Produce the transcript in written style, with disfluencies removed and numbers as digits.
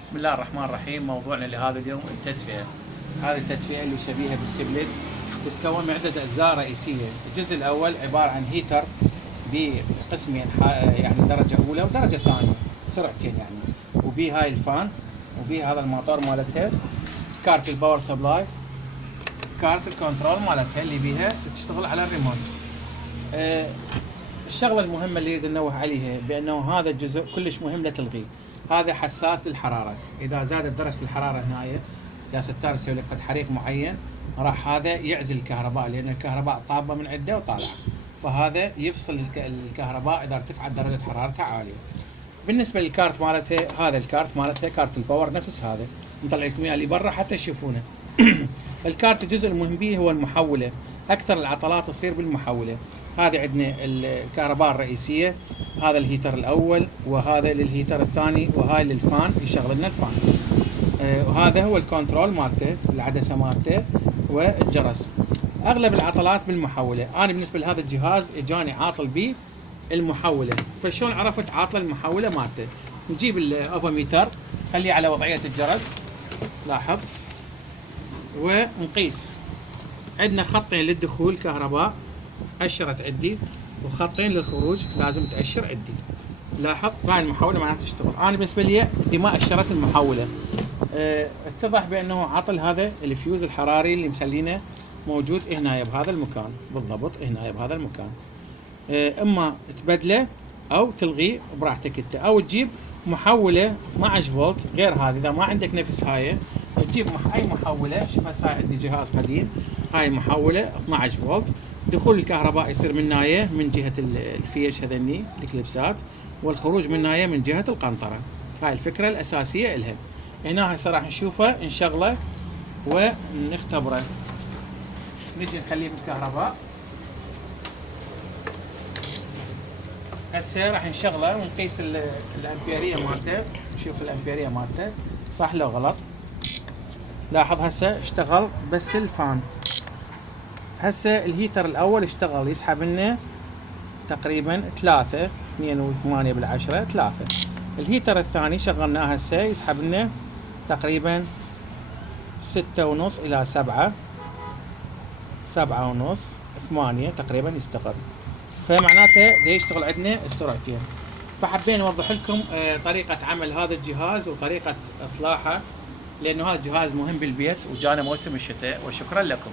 بسم الله الرحمن الرحيم. موضوعنا لهذا اليوم التدفئة. هذه التدفئة اللي شبيهة بالسبلت تتكون من عدة أجزاء رئيسية. الجزء الأول عبارة عن هيتر بقسمين، يعني درجة أولى ودرجة ثانية، سرعتين يعني، وبي هاي الفان، وبي هذا الموتور مالتها، كارت الباور سبلاي، كارت الكنترول مالتها اللي بيها تشتغل على الريموت. الشغلة المهمة اللي يريد ننوه عليها بأنه هذا الجزء كلش مهم لا تلغيه. هذا حساس للحرارة، إذا زادت درجة الحرارة هنا يا ستار يسوي لك قد حريق معين، راح هذا يعزل الكهرباء، لأن الكهرباء طابة من عنده وطالعة، فهذا يفصل الكهرباء إذا ارتفعت درجة حرارتها عالية. بالنسبة للكارت مالته، هذا الكارت مالته كارت الباور نفس هذا، نطلع لكم اياه اللي برا حتى تشوفونه. الكارت الجزء المهم به هو المحولة، أكثر العطلات تصير بالمحولة. هذه عندنا الكهرباء الرئيسية، هذا الهيتر الأول، وهذا للهيتر الثاني، وهاي للفان يشغل لنا الفان. وهذا هو الكنترول مالته، العدسة مالته والجرس. أغلب العطلات بالمحولة. أنا بالنسبة لهذا الجهاز إجاني عاطل به المحولة، فشون عرفت عاطلة المحولة مالته؟ نجيب الأوفوميتر، خليه على وضعية الجرس، لاحظ، ونقيس. عندنا خطين للدخول كهرباء أشرت عندي، وخطين للخروج لازم تأشر عندي. لاحظ هاي المحولة معناتها تشتغل. أنا بالنسبة لي عندي ما أشرت المحولة. اتضح بأنه عطل هذا الفيوز الحراري اللي مخلينه موجود هنا بهذا المكان بالضبط، هنا بهذا المكان. اما تبدله او تلغيه براحتك انت، او تجيب محوله 12 فولت غير هذه. اذا ما عندك نفس هاي تجيب اي محوله. شوف هسه عندي جهاز قديم، هاي محوله 12 فولت، دخول الكهرباء يصير من نايه من جهه الفيش هذني الكليبسات، والخروج من نايه من جهه القنطره. هاي الفكره الاساسيه الها. هنا هسه راح نشوفه نشغله ونختبره. نجي نخليه بالكهرباء. هسه راح نشغله ونقيس الامبيريه مالته، نشوف الامبيريه مالته صح لو غلط. لاحظ هسه اشتغل بس الفان. هسه الهيتر الاول اشتغل، يسحب لنا تقريبا 3 2.8 بالعشرة 3. الهيتر الثاني شغلناه هسه يسحب لنا تقريبا 6.5 الى 7 7.5 8 تقريبا يستقر، فمعناته دا يشتغل عندنا السرعتين. فحبينا نوضح لكم طريقة عمل هذا الجهاز وطريقة إصلاحه، لأنه هذا الجهاز مهم بالبيت وجانا موسم الشتاء. وشكرا لكم.